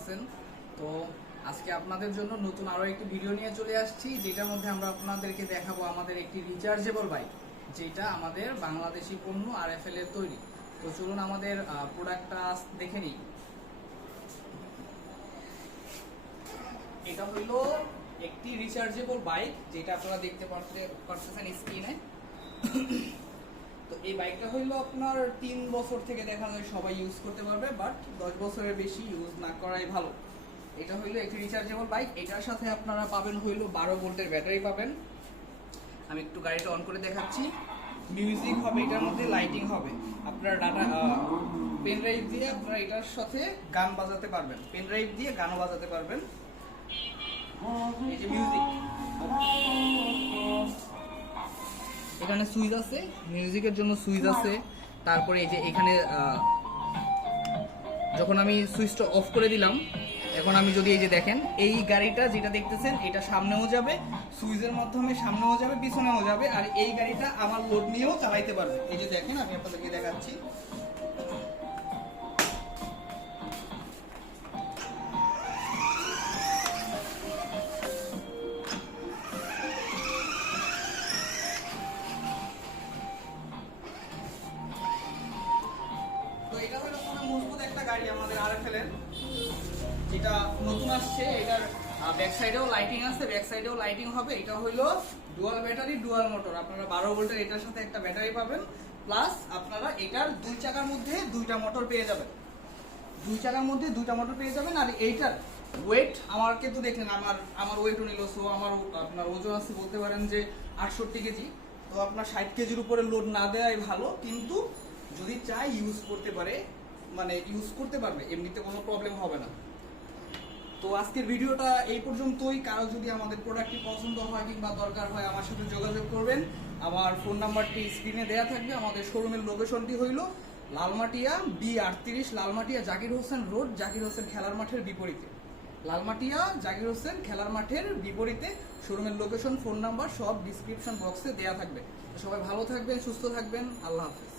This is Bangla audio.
আছেন। তো আজকে আপনাদের জন্য নতুন আরো একটি ভিডিও নিয়ে চলে আসছি, যেটার মধ্যে আমরা আপনাদেরকে দেখাবো আমাদের একটি রিচার্জেবল বাইক, যেটা আমাদের বাংলাদেশি পণ্য RFL এর তৈরি। তো চলুন আমাদের প্রোডাক্টটা দেখে নিই। এটা হইলো একটি রিচার্জেবল বাইক, যেটা আপনারা দেখতে পারতেছেন স্ক্রিনে। তো এই বাইকটা হইলো আপনার 3 বছর থেকে দেখা যায় সবাই ইউজ করতে পারবে, বাট 10 বছরের বেশি ইউজ না করাই ভালো। এটা হইলো একটি রিচার্জেবল বাইক। এটার সাথে আপনারা পাবেন হইলো 12 ভোল্টের ব্যাটারি পাবেন। আমি একটু গাড়িটা অন করে দেখাচ্ছি। মিউজিক হবে, এটার মধ্যে লাইটিং হবে। আপনার ডাটা পেন ড্রাইভ দিয়ে আপনারা এটার সাথে গান বাজাতে পারবেন, পেন ড্রাইভ দিয়ে গানও বাজাতে পারবেন। এই যে মিউজিক, এখানে সুইচ আছে, মিউজিকের জন্য সুইচ আছে। তারপরে এই যে এখানে যখন আমি সুইচটা অফ করে দিলাম, এখন আমি যদি এই যে দেখেন, এই গাড়িটা যেটা দেখতেছেন এটা সামনেও যাবে, সুইচের মাধ্যমে সামনেও যাবে, পিছনেও যাবে। আর এই গাড়িটা আমার লোড নিয়েও চালাইতে পারবে। এই যে দেখেন, আমি আপনাদেরকে দেখাচ্ছি। তো এটা হলো খুবই মজবুত একটা গাড়ি আমাদের RFL এর, যেটা নতুন আসছে। এটার ব্যাক সাইডেও লাইটিং আছে, ব্যাক সাইডেও লাইটিং হবে। এটা হলো ডুয়াল ব্যাটারি, ডুয়াল মোটর। আপনারা 12 ভোল্টের এটার সাথে একটা ব্যাটারি পাবেন, প্লাস আপনারা এটার 2 চাকার মধ্যে 2টা মোটর পেয়ে যাবেন। 2 চাকার মধ্যে 2টা মোটর পেয়ে যাবেন। আর এইটার ওয়েট আমার কিন্তু দেখলেন, আমার ওয়েটও নিল। সো আমার আপনার ওজন আছে বলতে পারেন যে 68 কেজি। তো আপনার 60 কেজির উপরে লোড না দেওয়াই ভালো, কিন্তু যদি চাই ইউজ করতে পারে, মানে ইউজ করতে পারবে, এমনিতে কোনো প্রবলেম হবে না। তো আজকের ভিডিওটা এই পর্যন্তই। কারো যদি আমাদের প্রোডাক্টটি পছন্দ হয় কিংবা দরকার হয়, আমার সাথে যোগাযোগ করবেন। আমার ফোন নাম্বারটি স্ক্রিনে দেওয়া থাকবে। আমাদের শোরুমের লোকেশনটি হইল লালমাটিয়া B38, লালমাটিয়া জাকির হোসেন রোড, জাকির হোসেন খেলার মাঠের বিপরীতে। লালমাটিয়া জাকির হোসেন খেলার মাঠের বিপরীতে শোরুমের লোকেশন, ফোন নাম্বার সব ডিসক্রিপশন বক্সে দেওয়া থাকবে। সবাই ভালো থাকবেন, সুস্থ থাকবেন। আল্লাহ হাফেজ।